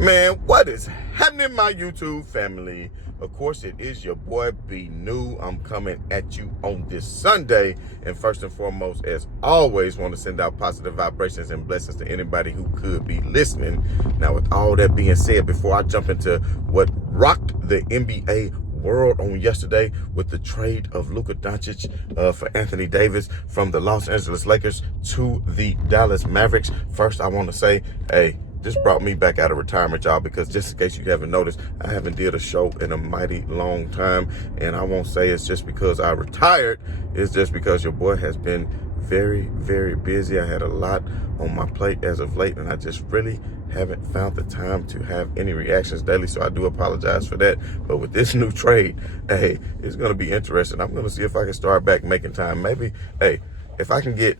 Man, what is happening, my YouTube family? Of course, it is your boy B New. I'm coming at you on this Sunday. And first and foremost, as always, want to send out positive vibrations and blessings to anybody who could be listening. Now, with all that being said, before I jump into what rocked the NBA world on yesterday with the trade of Luka Dončić for Anthony Davis from the Los Angeles Lakers to the Dallas Mavericks. First, I want to say, hey, this brought me back out of retirement, y'all, because just in case you haven't noticed, I haven't did a show in a mighty long time. And I won't say it's just because I retired. It's just because your boy has been very, very busy. I had a lot on my plate as of late, and I just really haven't found the time to have any reactions daily. So I do apologize for that. But with this new trade, hey, it's going to be interesting. I'm going to see if I can start back making time. Maybe, hey, if I can get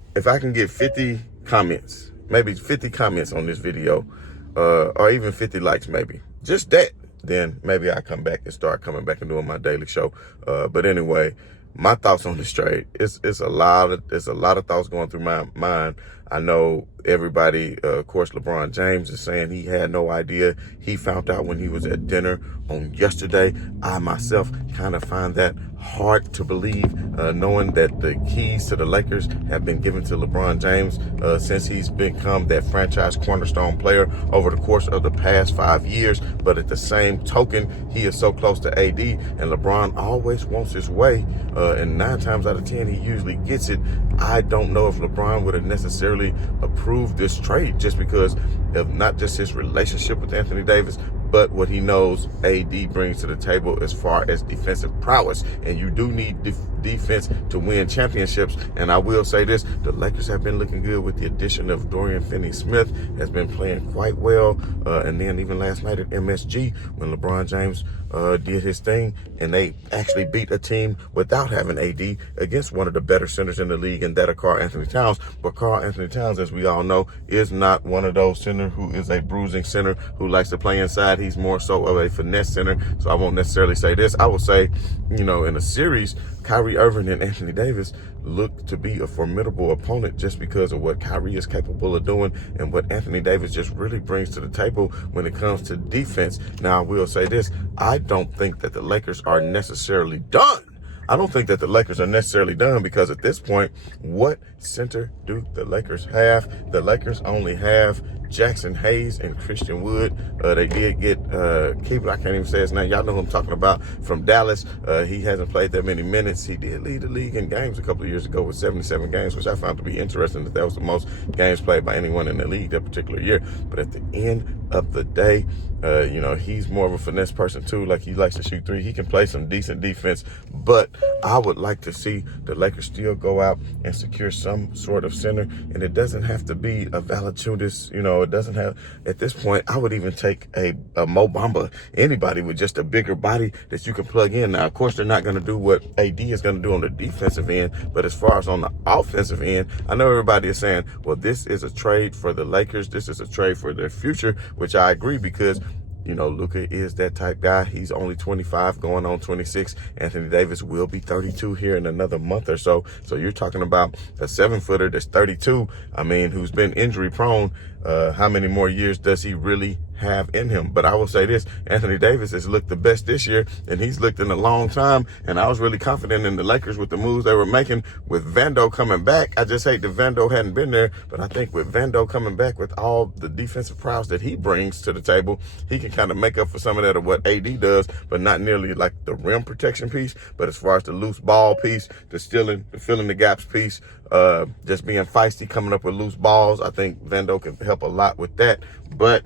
50 comments, maybe 50 comments on this video, or even 50 likes, maybe just that, then maybe I come back and start coming back and doing my daily show. But anyway, my thoughts on this trade, it's a lot of thoughts going through my mind. I know everybody, of course, LeBron James is saying he had no idea. He found out when he was at dinner on yesterday. I myself kind of find that hard to believe, knowing that the keys to the Lakers have been given to LeBron James since he's become that franchise cornerstone player over the course of the past 5 years. But at the same token, he is so close to AD, and LeBron always wants his way, and 9 times out of 10, he usually gets it. I don't know if LeBron would have necessarily approved this trade just because of not just his relationship with Anthony Davis, but what he knows AD brings to the table as far as defensive prowess. And you do need defense to win championships. And I will say this, the Lakers have been looking good with the addition of Dorian Finney-Smith, has been playing quite well. And then even last night at MSG, when LeBron James did his thing, and they actually beat a team without having AD against one of the better centers in the league, and that of Karl-Anthony Towns. But Karl-Anthony Towns, as we all know, is not one of those centers who is a bruising center who likes to play inside. He's more so of a finesse center. So I won't necessarily say this. I will say, in a series, Kyrie Irving and Anthony Davis look to be a formidable opponent just because of what Kyrie is capable of doing and what Anthony Davis just really brings to the table when it comes to defense. Now, I will say this. I don't think that the Lakers are necessarily done. I don't think that the Lakers are necessarily done because at this point, what center do the Lakers have? The Lakers only have Jackson Hayes and Christian Wood. They did get keeper, I can't even say his name. Y'all know who I'm talking about, from Dallas. He hasn't played that many minutes. He did lead the league in games a couple of years ago with 77 games, which I found to be interesting that was the most games played by anyone in the league that particular year. But at the end of the day, he's more of a finesse person too. Like, he likes to shoot three. He can play some decent defense, but I would like to see the Lakers still go out and secure some sort of center. And it doesn't have to be a Valanciunas, it doesn't have, at this point, I would even take a Mo Bamba, anybody with just a bigger body that you can plug in. Now, of course, they're not going to do what AD is going to do on the defensive end, but as far as on the offensive end, I know everybody is saying, well, this is a trade for the Lakers. This is a trade for their future, which I agree because Luka is that type guy. He's only 25 going on 26. Anthony Davis will be 32 here in another month or so. So you're talking about a 7-footer that's 32. Who's been injury prone. How many more years does he really have in him? But I will say this, Anthony Davis has looked the best this year, and he's looked in a long time. And I was really confident in the Lakers with the moves they were making with Vando coming back. I just hate that Vando hadn't been there, but I think with Vando coming back with all the defensive prowess that he brings to the table, he can kind of make up for some of that of what AD does, but not nearly like the rim protection piece. But as far as the loose ball piece, the stealing, the filling the gaps piece, just being feisty, coming up with loose balls, I think Vando can help a lot with that. But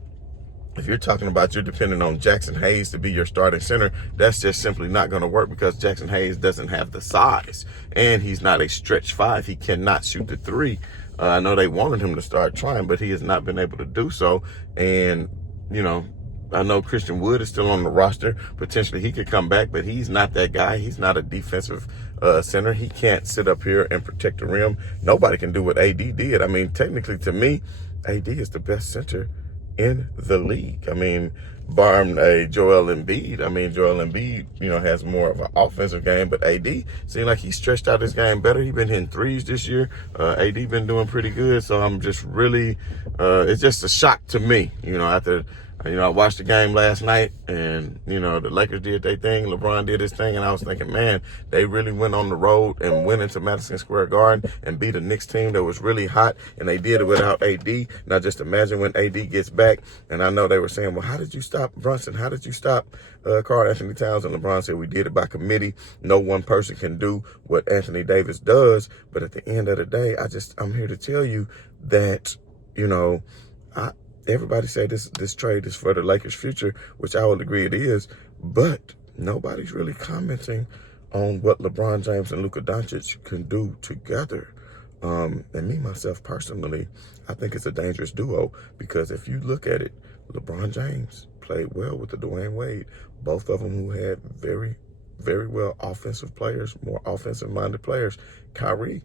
if you're talking about you're depending on Jackson Hayes to be your starting center, that's just simply not going to work because Jackson Hayes doesn't have the size, and he's not a stretch 5. He cannot shoot the 3. I know they wanted him to start trying, but he has not been able to do so. And, I know Christian Wood is still on the roster. Potentially he could come back, but he's not that guy. He's not a defensive center. He can't sit up here and protect the rim. Nobody can do what AD did. Technically, to me, AD is the best center in the league. Barring Joel Embiid. Joel Embiid, has more of an offensive game, but AD seemed like he stretched out his game better. He's been hitting threes this year. AD been doing pretty good. So I'm just really, it's just a shock to me, after I watched the game last night, and, the Lakers did their thing, LeBron did his thing, and I was thinking, man, they really went on the road and went into Madison Square Garden and beat a Knicks team that was really hot, and they did it without AD. Now, just imagine when AD gets back, and I know they were saying, well, how did you stop Brunson? How did you stop Karl Anthony Towns? And LeBron said, we did it by committee. No one person can do what Anthony Davis does, but at the end of the day, I'm here to tell you that, everybody said this trade is for the Lakers' future, which I would agree it is, but nobody's really commenting on what LeBron James and Luka Dončić can do together. And me, myself, personally, I think it's a dangerous duo because if you look at it, LeBron James played well with the Dwayne Wade, both of them who had very, very well offensive players, more offensive-minded players. Kyrie,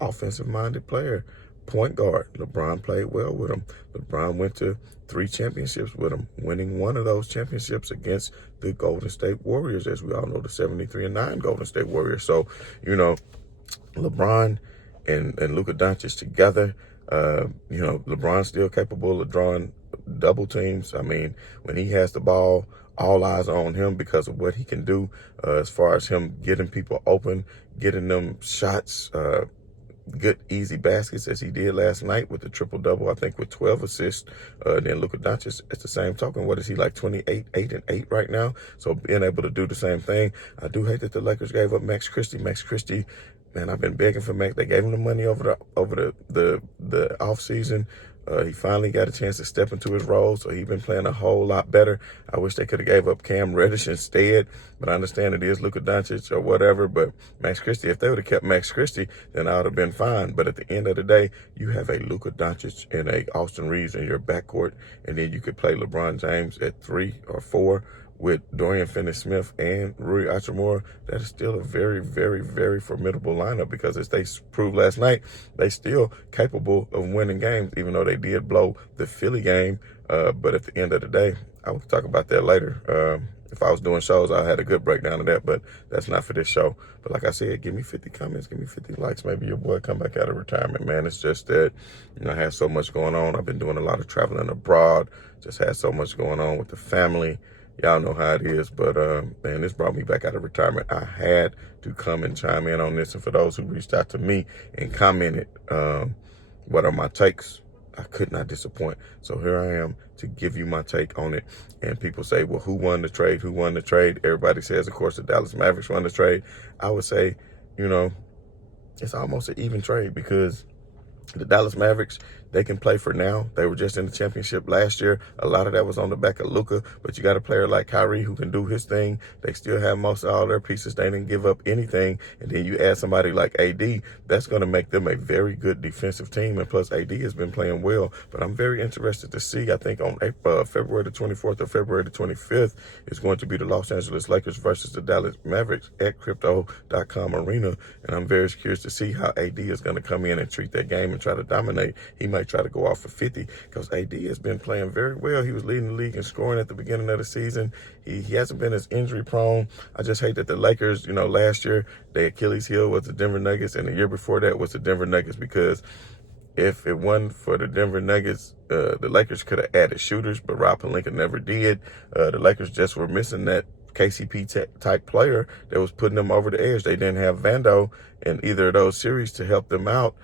offensive-minded player. Point guard, LeBron played well with him. LeBron went to 3 championships with him, winning one of those championships against the Golden State Warriors, as we all know, the 73-9 Golden State Warriors. So, LeBron and Luka Dončić together, LeBron's still capable of drawing double teams. I mean, when he has the ball, all eyes are on him because of what he can do as far as him getting people open, getting them shots, good, easy baskets as he did last night with the triple-double, I think with 12 assists. Then Luka Dončić, at the same token, what is he, like 28, 8 and 8 right now? So being able to do the same thing. I do hate that the Lakers gave up Max Christie. Max Christie, man, I've been begging for Max. They gave him the money over the offseason. He finally got a chance to step into his role, so he's been playing a whole lot better. I wish they could have gave up Cam Reddish instead, but I understand it is Luka Dončić or whatever. But Max Christie, if they would have kept Max Christie, then I would have been fine. But at the end of the day, you have a Luka Dončić and a Austin Reeves in your backcourt, and then you could play LeBron James at 3 or 4 with Dorian Finney-Smith and Rui Hachimura. That is still a very, very, very formidable lineup because as they proved last night, they still capable of winning games, even though they did blow the Philly game. But at the end of the day, I will talk about that later. If I was doing shows, I had a good breakdown of that, but that's not for this show. But like I said, give me 50 comments, give me 50 likes. Maybe your boy come back out of retirement, man. It's just that, I had so much going on. I've been doing a lot of traveling abroad, just had so much going on with the family. Y'all know how it is, but man, this brought me back out of retirement. I had to come and chime in on this, and for those who reached out to me and commented, what are my takes? I could not disappoint. So here I am to give you my take on it. And people say, well, who won the trade? Who won the trade? Everybody says, of course, the Dallas Mavericks won the trade. I would say, it's almost an even trade because the Dallas Mavericks, they can play for now. They were just in the championship last year. A lot of that was on the back of Luka, but you got a player like Kyrie who can do his thing. They still have most of all their pieces. They didn't give up anything. And then you add somebody like AD, that's going to make them a very good defensive team. And plus, AD has been playing well. But I'm very interested to see, I think on February the 24th or February the 25th is going to be the Los Angeles Lakers versus the Dallas Mavericks at Crypto.com Arena. And I'm very curious to see how AD is going to come in and treat that game and try to dominate. He might try to go off for 50 because AD has been playing very well. He was leading the league in scoring at the beginning of the season. He hasn't been as injury prone. I just hate that the Lakers, last year, their Achilles heel was the Denver Nuggets, and the year before that was the Denver Nuggets because if it wasn't for the Denver Nuggets, the Lakers could have added shooters, but Rob Pelinka never did. The Lakers just were missing that KCP type player that was putting them over the edge. They didn't have Vando in either of those series to help them out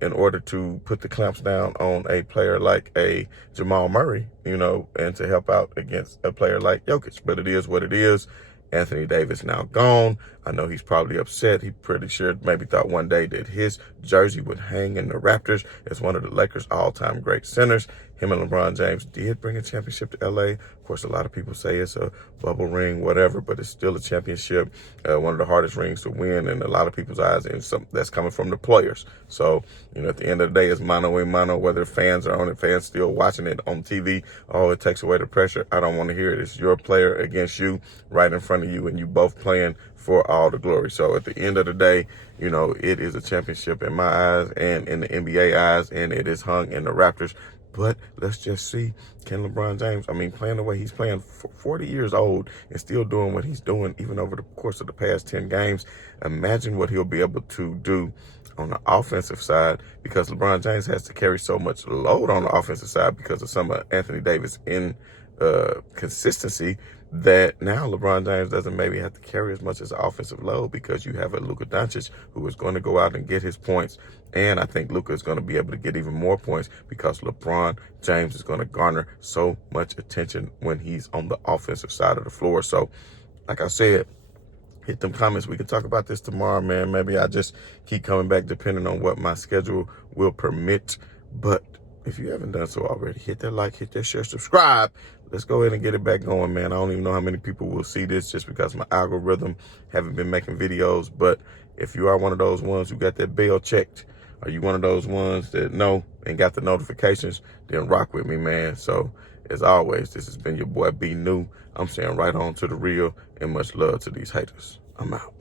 in order to put the clamps down on a player like a Jamal Murray, and to help out against a player like Jokic. But it is what it is. Anthony Davis now gone. I know he's probably upset. He pretty sure maybe thought one day that his jersey would hang in the Raptors as one of the Lakers' all-time great centers. Him and LeBron James did bring a championship to LA. Of course, a lot of people say it's a bubble ring, whatever, but it's still a championship, one of the hardest rings to win in a lot of people's eyes, and that's coming from the players. So, at the end of the day, it's mano a mano, whether fans are on it, fans still watching it on TV. Oh, it takes away the pressure. I don't want to hear it. It's your player against you right in front of you, and you both playing for all the glory. So at the end of the day, it is a championship in my eyes and in the NBA eyes, and it is hung in the Raptors. But let's just see, can LeBron James, playing the way he's playing, 40 years old and still doing what he's doing, even over the course of the past 10 games, imagine what he'll be able to do on the offensive side, because LeBron James has to carry so much load on the offensive side because of some of Anthony Davis consistency, that now LeBron James doesn't maybe have to carry as much as an offensive load because you have a Luka Dončić who is going to go out and get his points. And I think Luka is going to be able to get even more points because LeBron James is going to garner so much attention when he's on the offensive side of the floor. So, like I said, hit them comments. We can talk about this tomorrow, man. Maybe I just keep coming back depending on what my schedule will permit. But if you haven't done so already, hit that like, hit that share, subscribe. Let's go ahead and get it back going, man. I don't even know how many people will see this just because my algorithm haven't been making videos. But if you are one of those ones who got that bell checked, are you one of those ones that know and got the notifications, then rock with me, man. So as always, this has been your boy B New. I'm saying right on to the real, and much love to these haters. I'm out.